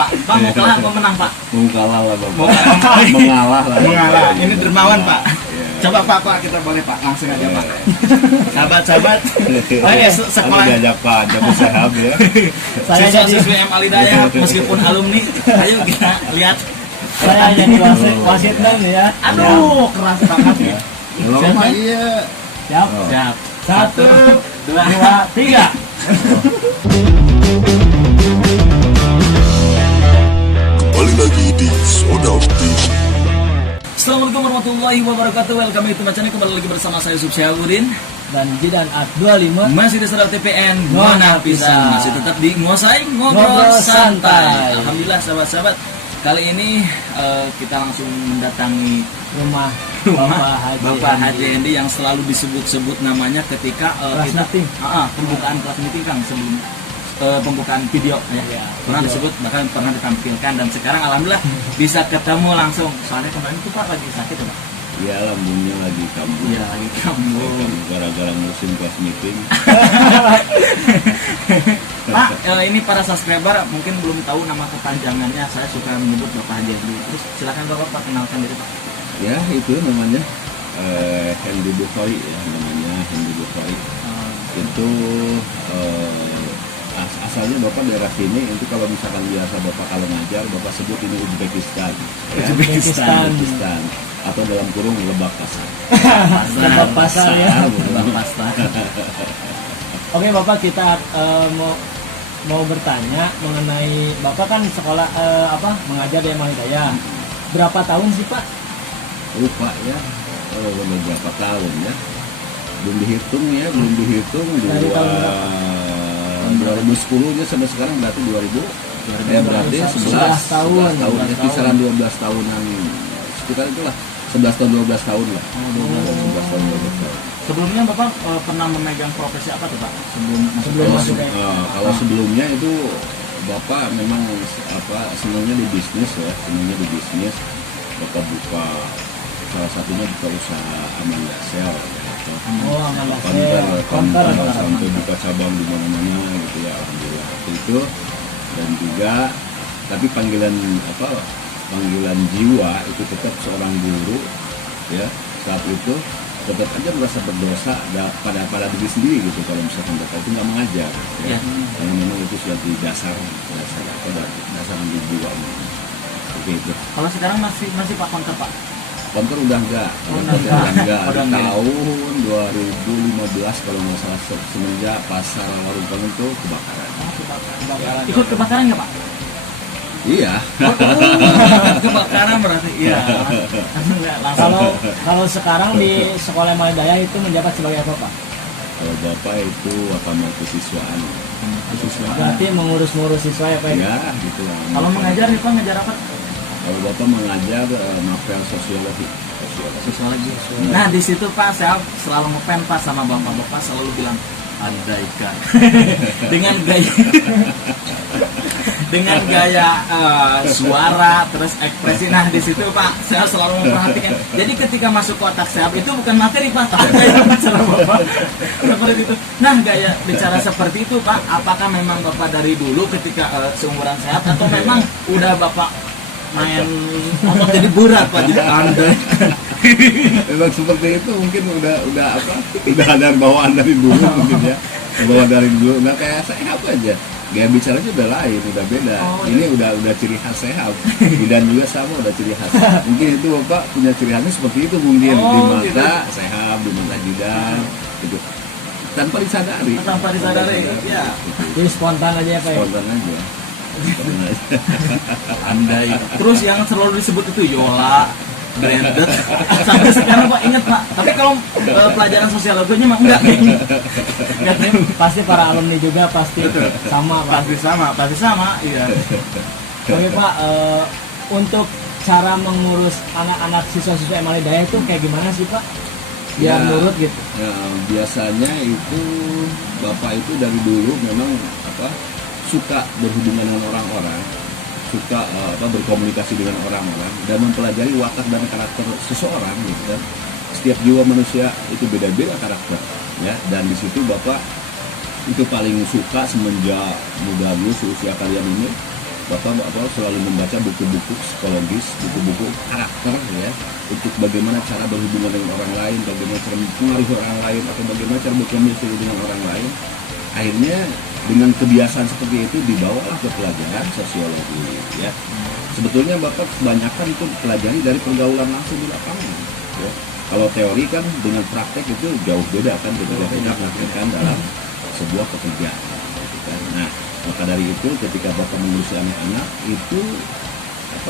Pak? Pak mau kalah apa menang Pak? Mau kalah lah Bapak. Mau kalah. Mengalah lah. Mengalah. Ini dermawan Pak. Iya. Coba Pak kita boleh Pak langsung aja Pak. Sahabat-sahabat. Oh ya sekolah. Aku diajak Pak, jadi sahab ya. Siswa-siswi M Alidaya meskipun alumni, ayo kita lihat. Saya jadi wasit dan ya. Aduh keras banget ya. Belum Pak, iya. Siap. Siap. 1, 2, 3. Kembali lagi di Soda TV. Assalamualaikum warahmatullahi wabarakatuh. Welcome to my channel. Kembali lagi bersama saya Yusuf Syahrudin Dan Jidan At25. masih di Soda TPN Nona Nona Pisan. Masih tetap di Ngosai Ngobrol Ngobrol Santai. Santai. Alhamdulillah sahabat-sahabat, kali ini kita langsung mendatangi Rumah Bapak Haji Endi yang selalu disebut-sebut namanya ketika Kelas kita meeting. pembukaan kelas meeting Kang, sebelum pembukaan video ya. Iya, Pernah video. disebut, bahkan pernah ditampilkan, dan sekarang alhamdulillah bisa ketemu langsung. Soalnya kemarin itu Pak lagi sakit ya Pak? Iya, lambungnya lagi kambuh. Iya lagi kamu. Gara-gara musim kelas meeting. Pak, ini para subscriber mungkin belum tahu nama kepanjangannya. Saya suka menyebut Bapak Haji Endi. Terus silakan Bapak kenalkan diri Pak. Ya, itu namanya Hendi Bukhari ya, namanya Hendi Bukhari. Itu asalnya Bapak daerah sini. Itu kalau misalkan biasa Bapak kalau ngajar, Bapak sebut ini Uzbekistan ya. Uzbekistan atau dalam kurung Lebak Pasar. Lebak Pasar ya. Lebak Pasar. Oke Bapak, kita mau bertanya mengenai Bapak kan sekolah mengajar di Malidaya. Berapa tahun sih Pak? Lupa ya, beberapa tahun ya. Belum dihitung Dari tahun berapa? 2010 nya sampai sekarang berarti 2000 ya, berarti 11 tahun. 11 tahun ya, kisaran 12 tahunan sekitar itulah, 11 tahun 12 tahun lah. 11 tahun 12 tahun. Sebelumnya Bapak pernah memegang profesi apa tuh Pak? Sebelum masuk ya. Kalau sebelumnya itu Bapak memang senangnya di bisnis ya, Bapak buka salah satunya buka usaha Amanda Sel ya. Oh, Amanda Sel. Counter Counter. sampai buka cabang di mana-mana gitu ya, alhamdulillah itu. Dan juga tapi panggilan jiwa itu tetap seorang guru ya. Saat itu tetap aja merasa berdosa pada diri sendiri gitu kalau misalkan Bapak itu nggak mengajar ya. Karena memang itu sudah di dasar di jiwa seperti itu. Kalau sekarang masih Pak counter Pak? Konter udah enggak, Udah enggak. Ada tahun 2015 kalau nggak salah, semenjak pasar Warung itu kebakaran. Kebakaran. Ikut kebakaran nggak Pak? Iya. Kebakaran berarti iya. Enggak langsung. Kalau sekarang di sekolah Malidaya itu menjabat sebagai apa Pak? Kalau Bapak itu mahasiswaan. Berarti mengurus siswa ya Pak? Ya, gitu lah. Kalau mengajar nih Pak, ngajar apa? Kalau Bapak mengajar novel sosiologi. Sosiologi. Nah di situ Pak saya selalu ngepen Pak sama bapak selalu bilang andaikan dengan gaya suara terus ekspresi. Nah di situ Pak saya selalu memperhatikan. Jadi ketika masuk ke otak saya itu bukan materi Pak, tapi gaya bicara Bapak seperti itu. Nah gaya bicara seperti itu Pak, apakah memang Bapak dari dulu ketika seumuran saya atau memang udah Bapak main otot jadi berat Pak, jadi andai. Memang seperti itu, mungkin udah ada bawaan dari dulu mungkin ya. Bawaan dari dulu. Nah kayak saya apa aja. Gaya bicaranya udah lain, udah beda. Ini udah ciri khas sehat. Dan juga sama udah ciri khas. Mungkin itu Bapak punya ciri khasnya seperti itu mungkin, di mata gitu. sehat, di mata jidan gitu. Tanpa disadari. Ya. Jadi spontan aja ya Pak ya? Spontan aja. Andai. Terus yang selalu disebut itu Yola, branded. Sampai sekarang Pak ingat Pak. Tapi kalau pelajaran sosiologinya mah enggak. Pasti para alumni juga pasti sama Pak. Pasti sama. Iya. Oke Pak, untuk cara mengurus anak-anak siswa-siswa Malidaya itu kayak gimana sih Pak? Biar nurut gitu. Ya, biasanya itu Bapak itu dari dulu memang suka berhubungan dengan orang-orang, suka berkomunikasi dengan orang-orang dan mempelajari watak dan karakter seseorang gitu kan. Setiap jiwa manusia itu beda-beda karakter ya, dan di situ Bapak itu paling suka semenjak muda dulu usia kalian ini Bapak selalu membaca buku-buku psikologis, buku-buku karakter ya, untuk bagaimana cara berhubungan dengan orang lain, bagaimana cara mempengaruhi orang lain, atau bagaimana cara berkomunikasi dengan orang lain. Akhirnya dengan kebiasaan seperti itu dibawalah ke pelajaran sosiologi ya. Sebetulnya Bapak kebanyakan itu pelajari dari pergaulan langsung di lapangan ya. Kalau teori kan dengan praktek itu jauh beda kan, ketika kita praktekkan dalam sebuah pekerjaan gitu kan. Nah, maka dari itu ketika Bapak mengurusi anak-anak itu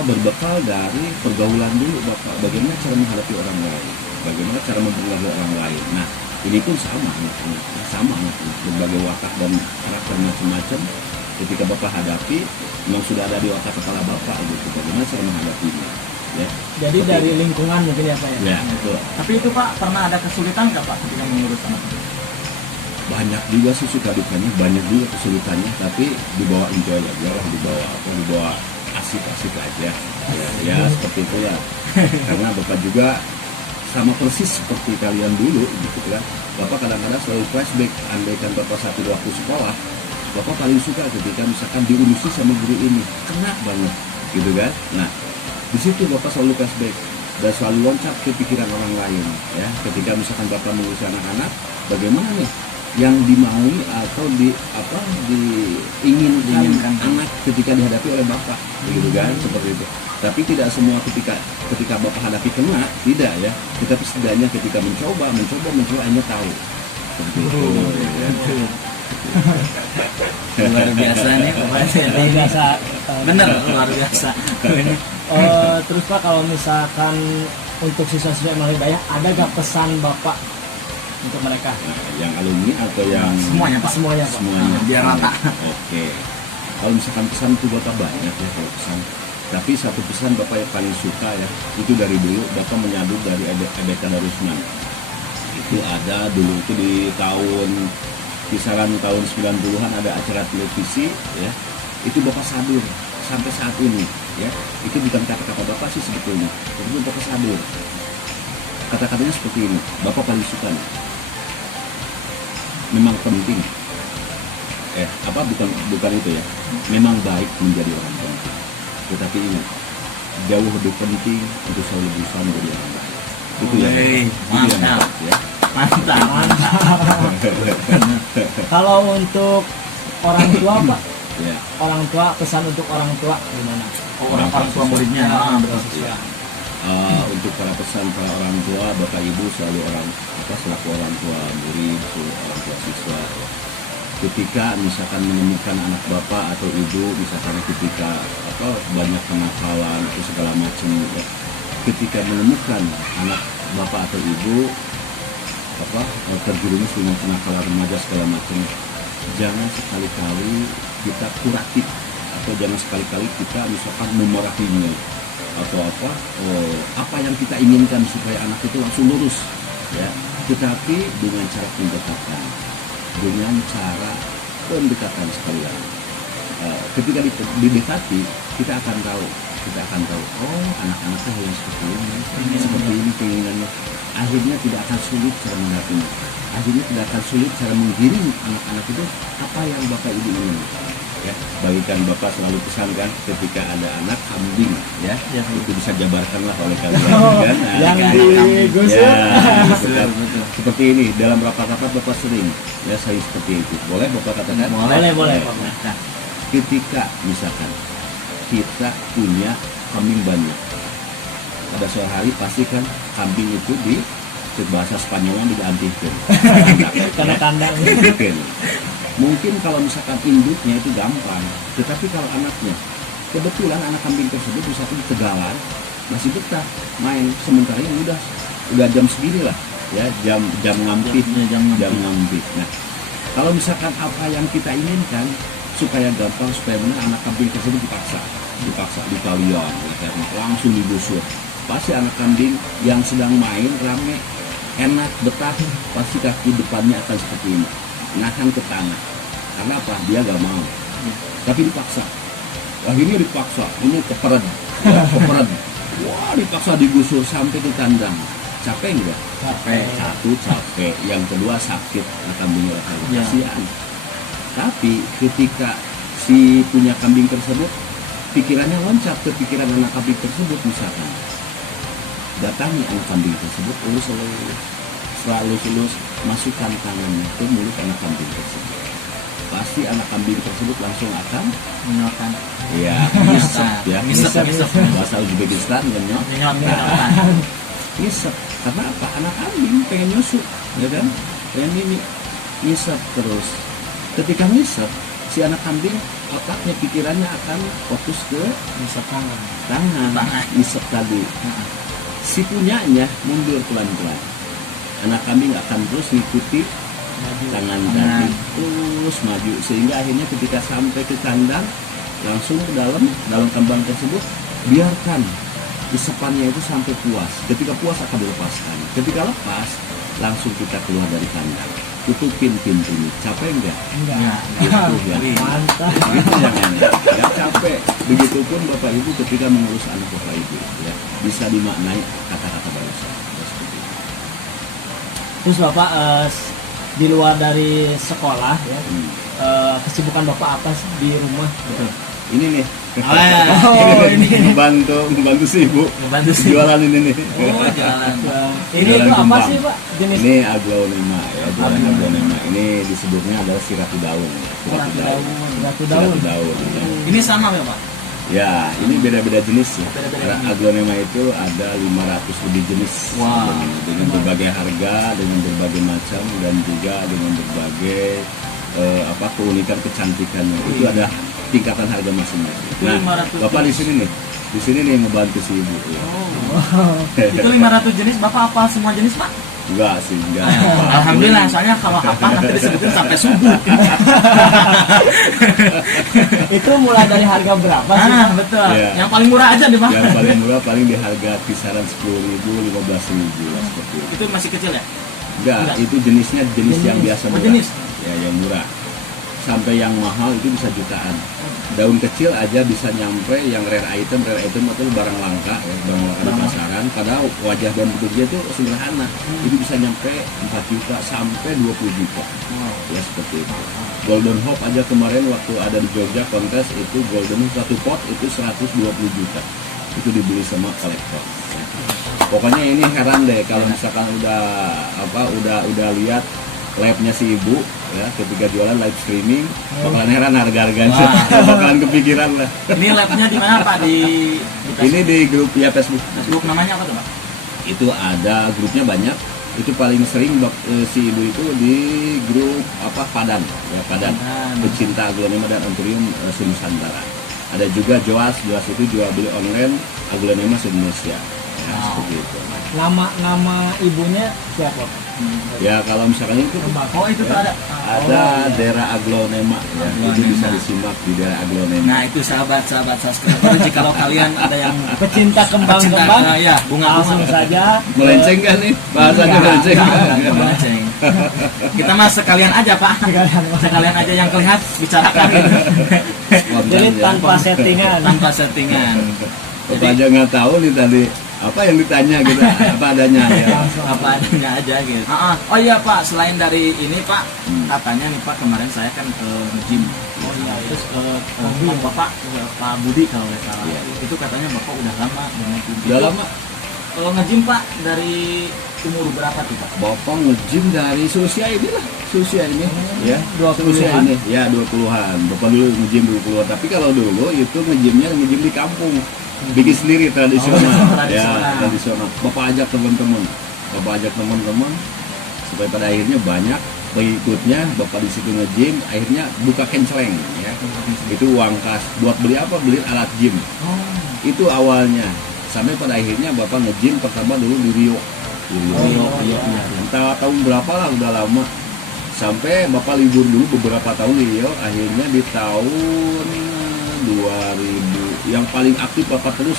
berbekal dari pergaulan dulu Bapak, bagaimana cara menghadapi orang lain, bagaimana cara mempengaruhi orang lain. Nah, ini pun sama anak-anak, berbagai watak dan karakter macam-macam ketika Bapak hadapi memang sudah ada di otak kepala Bapak gitu, bagaimana cara menghadapinya ya. Jadi seperti dari itu. lingkungan mungkin ya Pak ya? Ya, betul. Tapi itu Pak, pernah ada kesulitan nggak Pak ketika mengurus anak? Banyak juga sih suka dukanya, banyak juga kesulitannya, tapi dibawa enjoy aja lah, dibawa asik-asik aja ya seperti itu ya. Karena Bapak juga sama persis seperti kalian dulu gitu kan. Bapak kadang-kadang selalu flashback, andaikan Bapak satu waktu sekolah, Bapak paling suka ketika misalkan diurusi sama guru ini, kena banget gitu kan. Nah, di situ Bapak selalu flashback dan selalu loncat ke pikiran orang lain ya. Ketika misalkan Bapak mengurusi anak-anak, bagaimana nih yang dimaui atau diinginkan anak ketika dihadapi oleh Bapak gitu kan, seperti itu. Tapi tidak semua ketika Bapak hadapi kena, tidak ya. Tetapi setidaknya ketika mencoba hanya tahu seperti itu ya. Luar biasa nih Pak. Luar biasa. Bener, luar biasa. Terus Pak, kalau misalkan untuk siswa-siswa Emanuel Hidayah, ada gak pesan Bapak untuk mereka? Nah, yang alumni atau yang Semuanya Pak. Semuanya Pak. semuanya Biar rata. Oke. Kalau misalkan pesan itu Bapak banyak ya kalau pesan. Tapi satu pesan Bapak yang paling suka ya, itu dari dulu Bapak menyambut dari Ebeka Darusman. Itu ada dulu itu di kisaran tahun 90-an ada acara televisi ya. Itu Bapak sadur sampai saat ini ya. Itu bukan kata-kata Bapak sih sebetulnya, itu Bapak sadur. Kata-katanya seperti ini, Bapak paling suka nih. Memang penting bukan itu ya, memang baik menjadi orang penting, tetapi ingat, jauh lebih penting untuk selalu berusaha menjadi orang baik. Itu ya, Mantap ya. Mantap. Kalau untuk orang tua Pak, Ya. orang tua, pesan untuk orang tua gimana? Orang tua muridnya. Betul. Ya. Untuk para orang tua, Bapak Ibu selalu selaku orang tua murid, orang tua siswa. Ketika misalkan menemukan anak Bapak atau Ibu, misalkan ketika banyak kenakalan atau segala macam ya. Ketika menemukan anak Bapak atau Ibu terjerumus dengan kenakalan remaja segala macam, jangan sekali-kali kita kuratif atau jangan sekali-kali kita misalkan memarahinya atau apa yang kita inginkan supaya anak itu langsung lurus ya. Tetapi dengan cara pendekatan sekali lagi. Ketika didekati kita akan tahu anak-anaknya yang seperti ini keinginannya. Akhirnya tidak akan sulit cara menghadapinya. Akhirnya tidak akan sulit cara menggiring anak-anak itu apa yang Bapak Ibu ingin. Ya, bagikan Bapak selalu pesankan ketika ada anak kambing ya, itu bisa jabarkanlah oleh kalian kan. Nah, yang digusur betul. Seperti ini dalam rapat-rapat Bapak sering ya saya seperti itu. Boleh Bapak katakan? Boleh Pak. Nah, ketika misalkan kita punya kambing banyak, pada sore hari pasti kan kambing itu di bahasa Spanyolnya digantikan Karena kandang. Mungkin kalau misalkan induknya itu gampang, tetapi kalau anaknya, kebetulan anak kambing tersebut misalkan di Tegalan masih betah main, sementara ini udah jam segini lah ya, jam ngampit. Nah, kalau misalkan apa yang kita inginkan supaya gampang, supaya benar, anak kambing tersebut dipaksa di kalian karena langsung digusur. Pasti anak kambing yang sedang main rame, enak, betah, pasti kaki depannya akan seperti ini, nahan ke tanah. Karena apa? Dia gak mau. Tapi dipaksa. Akhirnya dipaksa. Ini keperet. Wah, dipaksa digusur sampai ke kandang. Capek enggak? Capek. Satu, capek. Yang kedua, sakit. Kambingnya rasanya kasihan. Tapi ketika si punya kambing tersebut pikirannya loncat ke pikiran anak kambing tersebut, misalkan datangi anak kambing tersebut, selalu masukkan tangannya ke mulut anak kambing tersebut. Pasti anak kambing tersebut langsung akan Menyokan. ya ngisep ya, Ngisep. bahasa Uzbekistan ngenyot, Menyokan. ngisep. Karena apa? Anak kambing pengen nyusu, ya kan? Pengen ini ngisep terus. Ketika ngisep, si anak kambing otaknya, pikirannya akan fokus ke Bisa tangan. tangan, Tangan. ngisep tadi. Si punyanya mundur pelan-pelan. Anak kambing akan terus ngikuti tangan tadi, terus maju, sehingga akhirnya ketika sampai ke kandang, langsung ke dalam kandang tersebut, biarkan isepannya itu sampai puas. Ketika puas akan dilepaskan. Ketika lepas, langsung kita keluar dari kandang. Tutupin pintunya. Capek enggak? Enggak. Gitu ya. Mantap. Gitu jangan ya. Enggak capek. Begitupun Bapak Ibu ketika mengurus anak Bapak Ibu ya. Bisa dimaknai kata-kata barusan. Seperti itu. Terus Bapak di luar dari sekolah ya, kesibukan Bapak apa sih di rumah? Ini nih. Oh, ini. membantu si Ibu. Membantu si Ibu. Jualan ini nih. Oh, jalan. Ini Jualan itu apa kembang. sih Pak? Jenis Ini aglonema ya, jualan aglonema. Ini disebutnya adalah siratu daun. Ratu daun. Siratu daun. Ya. Ini sama ya, Pak? Ya, ini beda-beda jenis ya. Beda-beda Karena jenis. aglonema itu ada 500 lebih jenis. Wow. Dengan berbagai harga, dengan berbagai macam, dan juga dengan berbagai keunikan kecantikannya. Itu ada tingkatan harga masing-masing. Itu Nah, 500 Bapak di jenis. sini nih. Di sini nih membantu si Ibu. Ya. Itu 500 jenis, Bapak apa semua jenis, Pak? Enggak sih, enggak. Alhamdulillah, soalnya kalau apa nanti disebutin sampai subuh. Itu mulai dari harga berapa sih? Ah, Pak? betul. Iya. Yang paling murah aja deh, Pak. Yang paling murah paling di harga kisaran 10.000, 15.000 lah seperti itu. Itu masih kecil ya? Enggak, Enggak. itu jenisnya jenis yang biasa Oh, murah. jenis? Ya, yang murah. Sampai yang mahal itu bisa jutaan. Daun kecil aja bisa nyampe yang rare item atau barang langka ya, barang langka di pasaran. Padahal wajah dan bentuknya itu sederhana. Itu bisa nyampe 4 juta sampai 20 juta. Ya seperti itu. Golden Hope aja kemarin waktu ada di Jogja kontes itu Golden Hope satu pot itu 120 juta. Itu dibeli sama kolektor. Pokoknya ini heran deh kalau misalkan udah lihat live-nya si Ibu ya, ketika jualan live streaming, bakalan heran harga-harganya. Bakalan kepikiran lah. Ini labnya di mana, Pak? Di Ini di grup ya Facebook. Facebook namanya apa tuh, Pak? Itu ada grupnya banyak. Itu paling sering si Ibu itu di grup Padan ya, Padan pecinta aglonema dan anthurium se-Nusantara. Ada juga Joas itu jual beli online aglonema se-Indonesia. Ya, seperti itu. Nama ibunya siapa? Ya kalau misalkan itu Oh, itu tuh ada. ada daerah aglonema ya, itu bisa disimak di daerah aglonema. Nah, itu sahabat-sahabat subscriber, jikalau kalian ada yang Pecinta kembang-kembang, ya, langsung bunga-bunga. saja Melenceng kan nih bahasanya, melenceng. Enggak melenceng. Kita mah sekalian aja, Pak. Sekalian aja yang kelihatan bicarakan gitu. Jadi ya. tanpa settingan. Tanpa settingan. Bapak aja nggak tahu nih tadi apa yang ditanya gitu, apa adanya ya. Apa adanya aja gitu. Oh iya, Pak, selain dari ini, Pak, katanya nih, Pak, kemarin saya kan ke nge-gym. Oh iya, terus Bapak Pak Budi kalau nggak salah. Iya. Itu katanya Bapak udah lama dengan gym. Udah lama. Kalau nge-gym, Pak, dari umur berapa tuh, Pak? Bapak nge-gym dari seusia ini lah, seusia ini ya, 20-an. seusia ini ya 20-an. Bapak dulu nge-gym 20-an, tapi kalau dulu itu nge-gymnya nge-gym di kampung, bikin sendiri tradisional, ya tradisional. Bapak ajak teman-teman supaya pada akhirnya banyak pengikutnya. Bapak di situ nge-gym, akhirnya buka kenceleng ya. Itu uang kas buat beli apa? Beli alat gym. Itu awalnya. Sampai pada akhirnya Bapak nge-gym pertama dulu di Rio. Entah tahun berapa lah, udah lama. Sampai Bapak libur dulu beberapa tahun di Rio, akhirnya di tahun 2000 yang paling aktif Bapak terus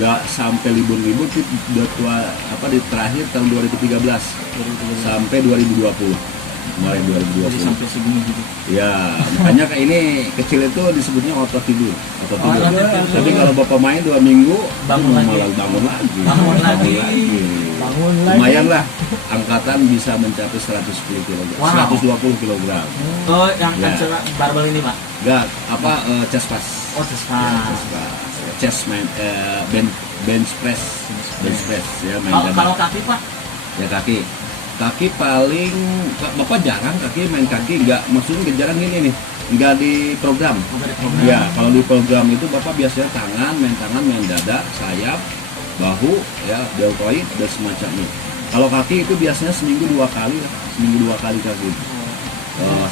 gak sampai libur-libur di terakhir tahun 2013 sampai 2020 kemarin 2020 Sampai segini gitu. ya. Makanya kayak ini kecil itu disebutnya otot tidur. Tapi kalau Bapak main 2 minggu Bangun itu lagi. malah bangun lagi. Bangun lagi. Lumayan lah, angkatan bisa mencapai 110 kg, Wow. 120 kg. Oh, yang Ya. acara barbel ini, Pak. Enggak, chest pass. Oh, chest Ya, pass. chest pass. Ya, chest main bench press ya, main Kalau dada. kalau kaki Pak, Ya kaki paling bapak jarang kaki main kaki, nggak, maksudnya nggak jarang ini nih, nggak di program. udah di program. Ya, kalau di program itu bapak biasanya tangan, main dada, sayap, bahu, ya, deltoid dan semacamnya. Kalau kaki itu biasanya seminggu 2 kali lah, seminggu 2 kali kaki.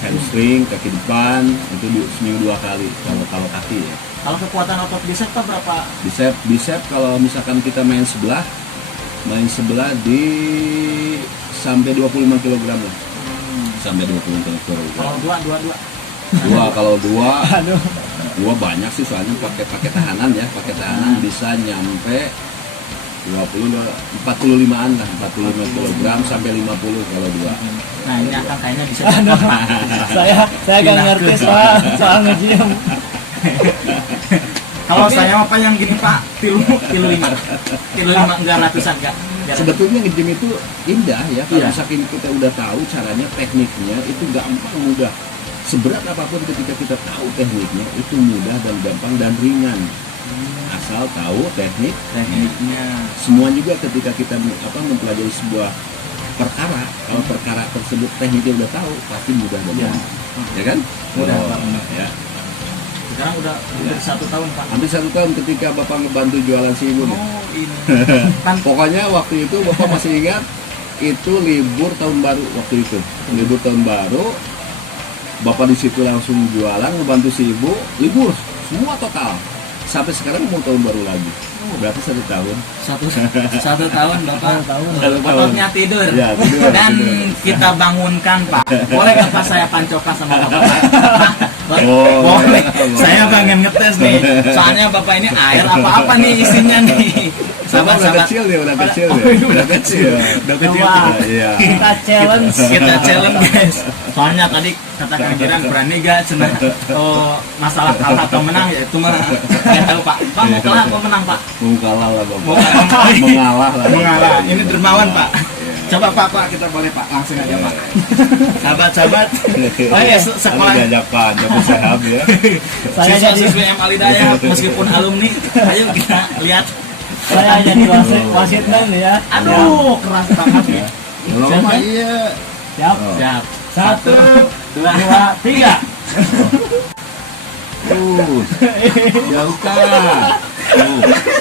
Hamstring, kaki depan itu seminggu 2 kali. Kalau kaki ya. Kalau kekuatan otot bicep Pak berapa? Bicep kalau misalkan kita main sebelah di sampai 25 kg lah. Sampai 25 kg. Kalau dua. Kalau dua Aduh. banyak sih, soalnya pakai tahanan ya, bisa nyampe 45-an lah, 45 kg sampai 50 kalau dua. Nah ini akan kayaknya bisa Aduh. cepat, Pak. Saya gak ngerti soal nge-gym. Kalau saya apa yang gini Pak, kilo 5 enggak ratusan enggak. Sebetulnya nge-gym itu indah ya, kalau Iya. misalkan kita udah tahu caranya, tekniknya itu gampang, mudah. Seberat apapun ketika kita tahu tekniknya itu mudah dan gampang dan ringan. Asal tahu tekniknya. semua juga ketika kita mempelajari sebuah perkara, kalau perkara tersebut tekniknya udah tahu, pasti mudah dan Iya. gampang. Ya kan? Mudah, Oh, Pak. ya. Sekarang udah 1 tahun Pak. Hampir 1 tahun ketika bapak ngebantu jualan si ibu nih. Oh ini. Kan Pokoknya waktu itu bapak masih ingat, itu libur tahun baru waktu itu. Libur tahun baru, bapak di situ langsung jualan, ngebantu si ibu, libur semua total. Sampai sekarang mau tahun baru lagi. Berarti 1 tahun. satu tahun Bapak. 1 tahun. Ototnya tidur. Ya, tidur, Dan tidur. kita bangunkan Pak. Boleh nggak Pak saya pancokan sama Bapak? Oh, Boleh. boleh. Saya pengen ngetes nih. Soalnya Bapak ini air apa nih isinya nih. Bapak udah kecil nih, udah kecil nih. Udah kecil. Coba Iya. kita challenge. Kita challenge guys. Soalnya tadi kata Kang Giran berani gak cenah masalah kalah atau menang ya itu mah nggak tahu Pak. Pak mau kalah atau menang Pak? Mau kalah lah bapak. Mau kalah. Mengalah lah. Mengalah. Ini dermawan Pak. Iya. Coba Pak kita boleh Pak langsung aja Pak. Sahabat-sahabat. Oh ya sekolah. Anda diajak Pak, Joko Sahab ya. Saya jadi Siswa-siswi M Alidaya meskipun alumni, ayo kita lihat. saya jadi wasit dan ya. Aduh keras banget ya. Kalau mah iya. Siap. Oh. Siap. 1, 2, 3. Jauhkan.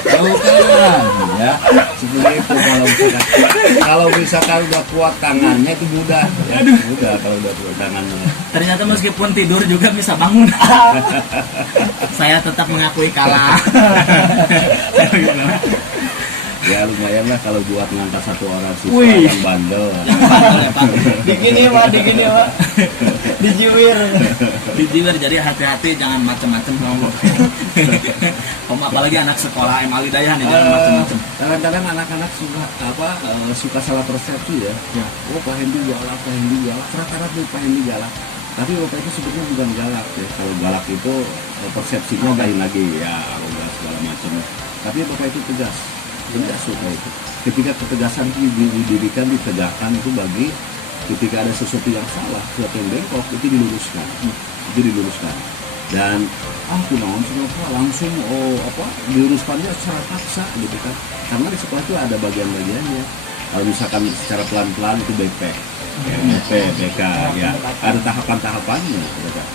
Jauhkan ya. Seperti itu kalau misalkan udah kuat tangannya itu mudah ya. Mudah kalau udah kuat tangannya. Ternyata meskipun tidur juga bisa bangun. Saya tetap mengakui kalah. Ya lumayan lah kalau buat ngangkat 1 orang siswa Wih. yang bandel lah. Digini Pak. Dijiwir. Dijiwir, jadi hati-hati jangan macem-macem ngomong. Om apalagi anak sekolah M Alidaya nih jangan macem-macem. Kadang-kadang anak-anak suka salah persepsi ya. Ya. Oh Pak Hendy galak, rata-rata tuh Pak Hendy galak. Tapi Bapak itu sebetulnya bukan galak ya. Kalau galak itu persepsinya lain lagi ya, arrogan segala macam. Tapi Bapak itu tegas suka itu. Ketika ketegasan itu didirikan, ditegakkan itu bagi ketika ada sesuatu yang salah, sesuatu yang bengkok itu diluruskan. Dan langsung diluruskannya secara paksa gitu kan. Karena di sekolah itu ada bagian-bagiannya. Kalau misalkan secara pelan-pelan itu BP, BK ya, ada tahapan-tahapannya gitu kan.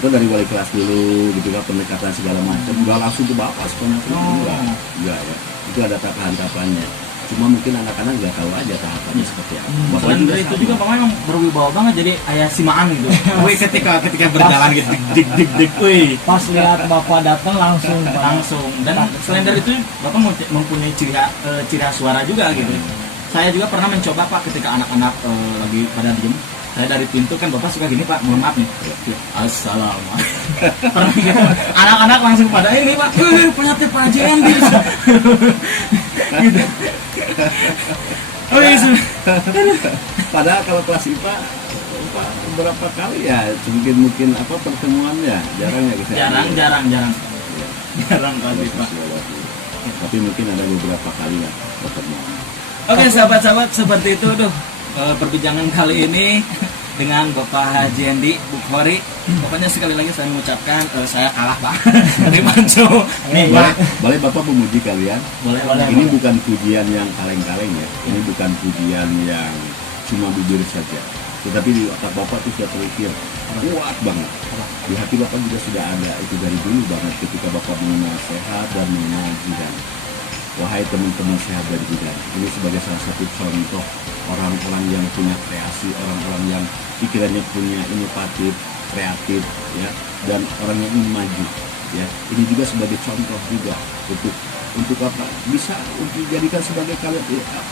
Atau dari wali kelas dulu gitu kan, pendekatan segala macam, nggak langsung ke bapak sepenuhnya, enggak ya, itu ada tahapan-tahapannya. Cuma mungkin anak-anak nggak tahu aja tahapannya seperti apa. Bapak Selain dari itu juga Pak memang berwibawa banget, jadi ayah simaan gitu. Wih ketika berjalan gitu, dik, wih Pas lihat Bapak datang langsung Pak. langsung. Dan selain dari itu Bapak mempunyai ciri khas suara juga gitu. Saya juga pernah mencoba Pak ketika anak-anak lagi pada diem. Saya dari pintu kan Bapak suka gini Pak, mohon maaf nih. Assalamualaikum. Pernah gitu. Anak-anak langsung pada ini Pak, punya tip Pak Jendi. Gitu. Oh iya. Padahal kalau kelas IPA berapa kali ya mungkin pertemuannya jarang ya gitu. Jarang kali Pak. Tapi mungkin ada beberapa kali ya pertemuan. Oke sahabat-sahabat, seperti itu tuh perbincangan kali ini. dengan Bapak Haji Endi Bukhari. Pokoknya sekali lagi saya mengucapkan saya kalah Pak. Terima kasih. Nih Pak. Boleh Bapak memuji kalian? Boleh. Ini bukan pujian yang kaleng-kaleng ya. Ini bukan pujian yang cuma bibir saja. Tetapi di otak Bapak itu sudah terukir kuat banget. Di hati Bapak juga sudah ada itu dari dulu banget ketika Bapak mengenal sehat dan mengenal bidan. Wahai teman-teman sehat dari bidan, ini sebagai salah satu contoh orang-orang yang punya kreasi, orang-orang yang pikirannya punya inovatif, kreatif, ya, dan orang yang ingin maju, ya. Ini juga sebagai contoh juga untuk apa? Bisa untuk dijadikan sebagai kalian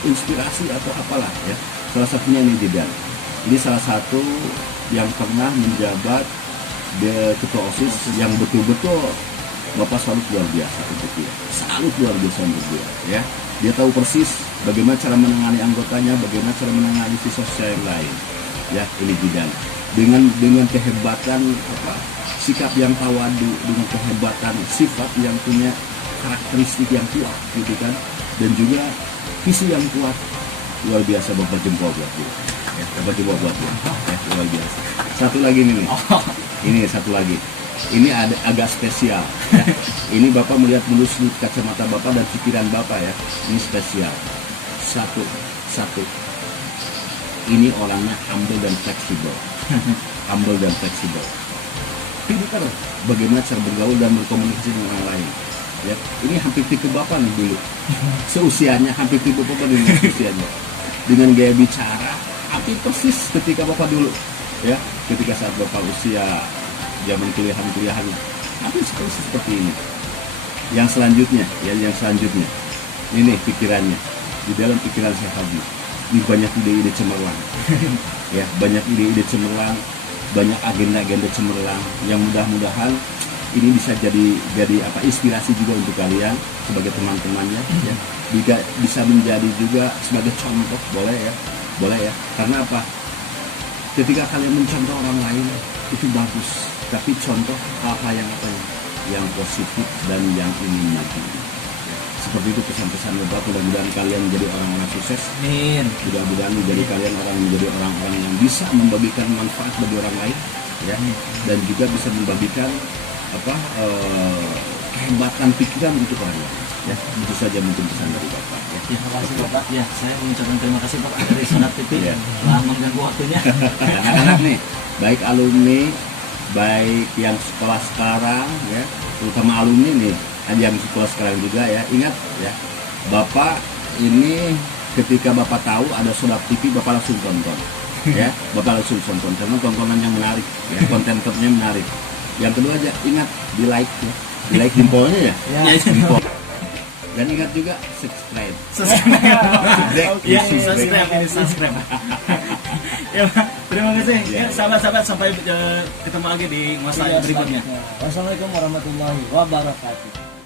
inspirasi atau apalah, ya. Salah satunya ini bidan. Ini salah satu yang pernah menjabat ketua OSIS yang betul-betul Bapak salut luar biasa untuk dia, salut luar biasa untuk dia, ya. Dia tahu persis bagaimana cara menangani anggotanya, bagaimana cara menangani siswa yang lain, ya. Ini bidan dengan kehebatan apa, sikap yang tawadu, dengan kehebatan sifat yang punya karakteristik yang kuat, gitu kan, dan juga visi yang kuat, luar biasa. Bapak jempol buat dia, ya. Bapak jempol buat dia, ya, luar biasa. Satu lagi nih, ini satu lagi. Ini ada agak spesial, ya. Ini Bapak melihat dulu sudut kacamata Bapak dan pikiran Bapak, ya. Ini spesial. Satu. Ini orangnya humble dan fleksibel. Humble dan fleksibel. Pintar bagaimana cara bergaul dan berkomunikasi dengan orang lain, ya. Ini hampir tipe Bapak nih dulu. Seusianya hampir tipe Bapak dengan usianya. Dengan gaya bicara hampir persis ketika Bapak dulu, ya. Ketika saat Bapak usia zaman kuliahan hampir seperti ini. Yang selanjutnya ini pikirannya, di dalam pikiran saya habis ini banyak ide-ide cemerlang. Ya, banyak ide-ide cemerlang, banyak agenda-agenda cemerlang yang mudah-mudahan ini bisa jadi apa, inspirasi juga untuk kalian sebagai teman-temannya, ya. Bisa menjadi juga sebagai contoh, boleh ya, karena apa, ketika kalian mencontoh orang lain itu bagus, tapi contoh apa yang positif dan yang ingin maju. Seperti itu pesan-pesan Bapak. Mudah-mudahan kalian menjadi orang-orang sukses. Amin. Mudah-mudahan menjadi kalian menjadi orang-orang yang bisa membagikan manfaat bagi orang lain, ya, dan juga bisa membagikan apa, kehebatan pikiran untuk orang lain. Ya, itu saja mungkin pesan dari Bapak. Ya. Terima kasih Bapak. Ya, saya mengucapkan terima kasih Bapak dari Sonat TV Ya. telah mengganggu waktunya. Anak-anak nih, baik alumni, baik yang sekolah sekarang, ya, terutama alumni nih, yang sekolah sekarang juga, ya, ingat, ya, Bapak ini ketika Bapak tahu ada Sonat TV, Bapak langsung tonton, ya, Bapak langsung tonton karena tontonan yang menarik, ya, konten-kontennya menarik. Yang kedua aja ingat di like, ya, di like jempolnya, ya, jempol. Dan ingat juga subscribe. Ya, subscribe. Ya, terima kasih. Ya, sahabat-sahabat, sampai ketemu lagi di masa berikutnya. Wassalamualaikum warahmatullahi wabarakatuh.